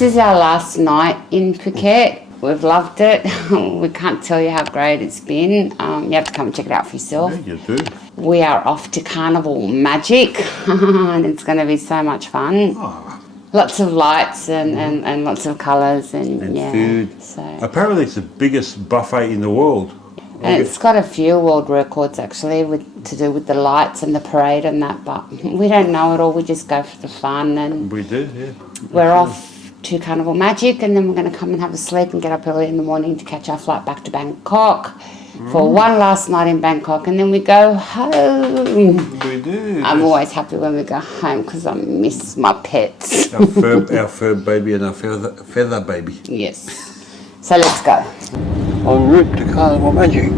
This is our last night in Phuket. We've loved it. We can't tell you how great it's been. You have to come and check it out for yourself. Yeah, you do. We are off to Carnival Magic and it's going to be so much fun. Oh. Lots of lights and lots of colours and yeah, food. So. Apparently it's the biggest buffet in the world. And it's got a few world records actually to do with the lights and the parade and that, but we don't know it all. We just go for the fun. And we do, yeah. We're off to Carnival Magic and then we're going to come and have a sleep and get up early in the morning to catch our flight back to Bangkok for one last night in Bangkok, and then we go home. We do. I'm always happy when we go home because I miss my pets. Our fur baby and our feather baby. Yes. So let's go. En route to Carnival Magic.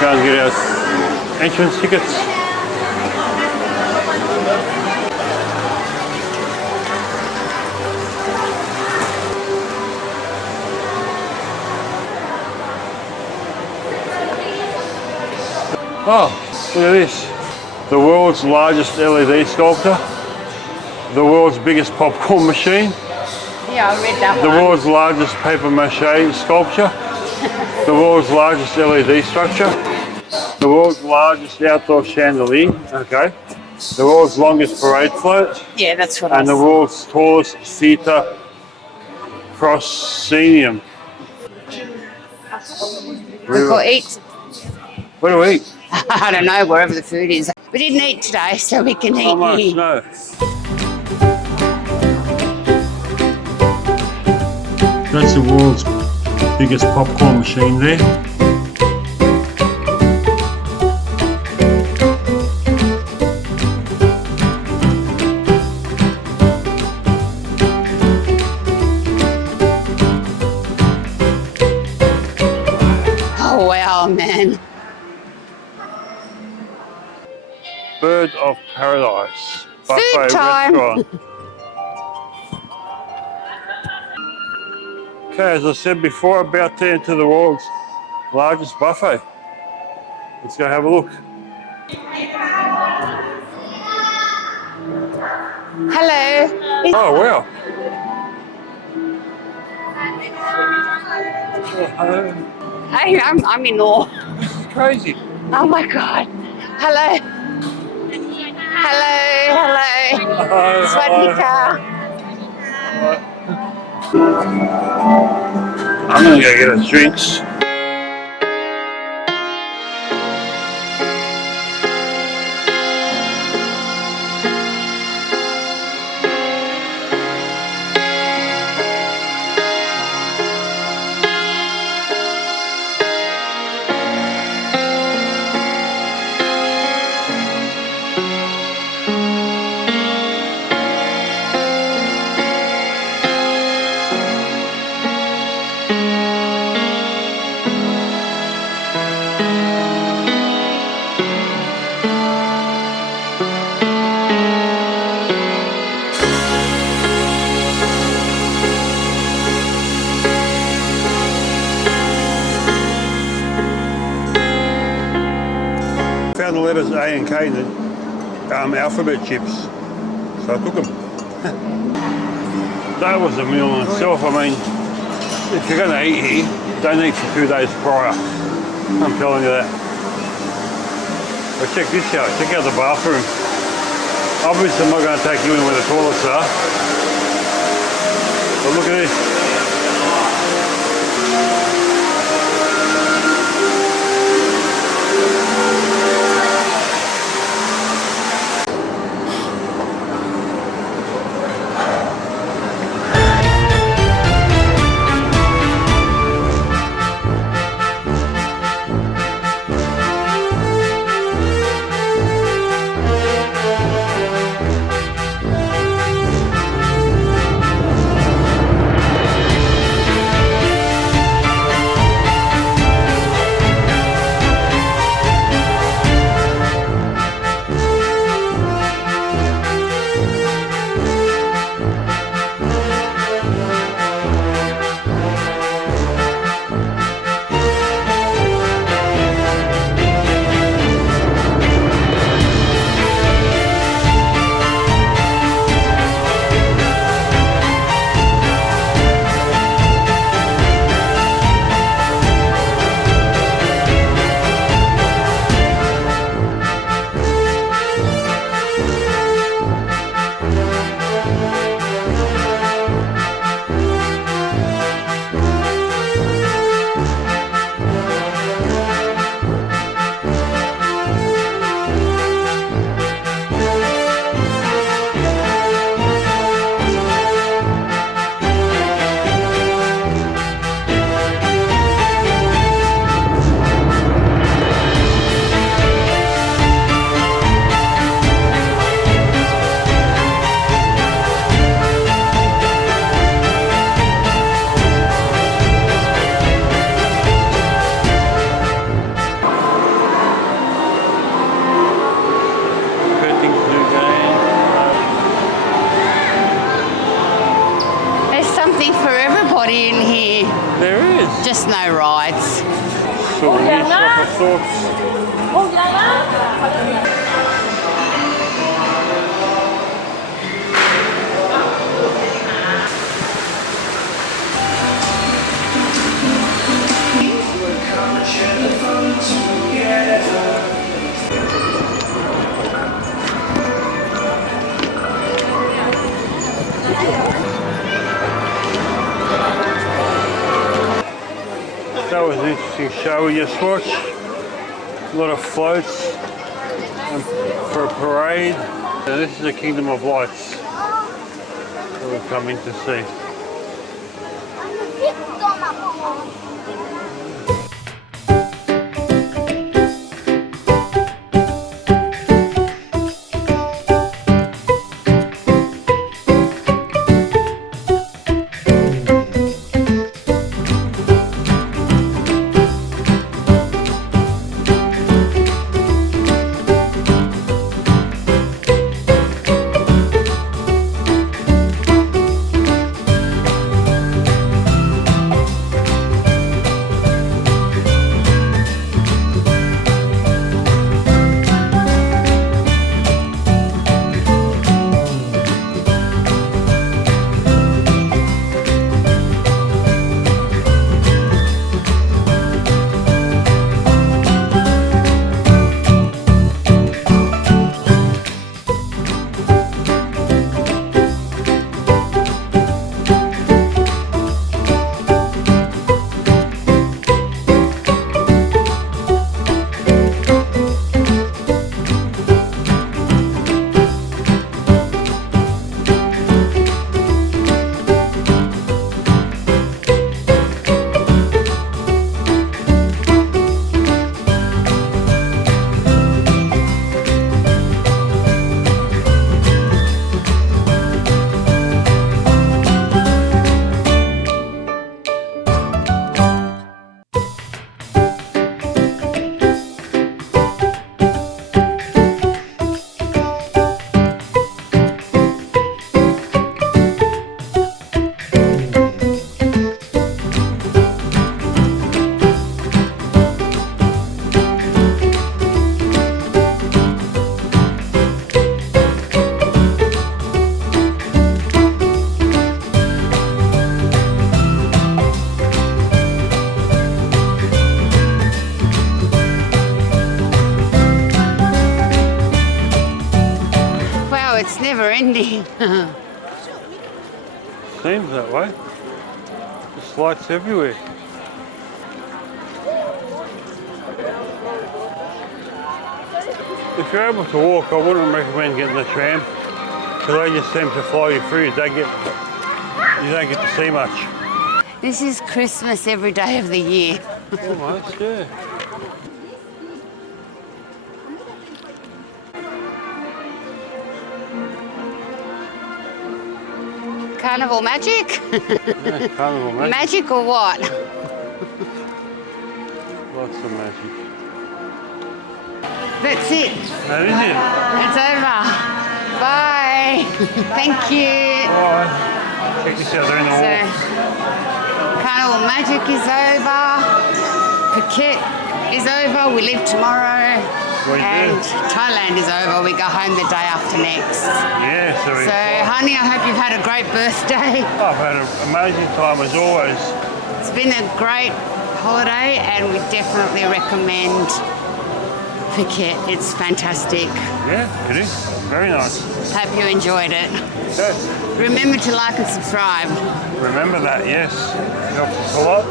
Go and get our entrance tickets. Oh, look at this. The world's largest LED sculpture. The world's biggest popcorn machine. Yeah, I read that The one. world's largest paper mache sculpture. The world's largest LED structure. The world's largest outdoor chandelier. Okay. The world's longest parade float. Yeah, that's what And the world's tallest theatre proscenium. We go eat. Where do we eat? I don't know, wherever the food is. We didn't eat today, so we can eat Oh my here. snow. That's the world's biggest popcorn machine there. Oh wow, man. Bird of Paradise buffet Food time. restaurant. Okay, as I said before, about to enter the world's largest buffet. Let's go have a look. Hello. Oh wow. Hey, I'm in awe. This is crazy. Oh my God. Hello. Hello. Swadika. I'm gonna go get us drinks. Found the letters A and K in the alphabet chips, so I took them. That was a meal in itself. I mean, if you're going to eat here, don't eat for 2 days prior. I'm telling you that. But check this out. Check out the bathroom. Obviously, I'm not going to take you in where the toilets are. But look at this. something for everybody in here. There is. Just no rides. Souvenirs of sorts. That was an interesting show we just watched. A lot of floats for a parade. And this is the Kingdom of Lights that we're coming to see. It's never ending. Seems that way. There's lights everywhere. If you're able to walk, I wouldn't recommend getting the tram because they just seem to fly you through. You don't get to see much. This is Christmas every day of the year. Almost, yeah. Carnival Magic? Yeah, Carnival Magic. Magic or what? Lots of magic. That's it. That is it. It's over. Bye. Thank you. Bye. Check this out, they're in the So, wall. Carnival Magic is over. Phuket is over. We leave tomorrow. We and do. Thailand is over. We go home the day after next. Yeah, so Honey, I hope you've had a great birthday. I've had an amazing time as always. It's been a great holiday and we definitely recommend Phuket. It's fantastic. Yeah, it is. Very nice. Hope you enjoyed it. Yeah. Remember to like and subscribe. Remember that, yes. Helps us a lot.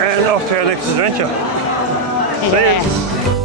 And off to our next adventure. See you. Yeah.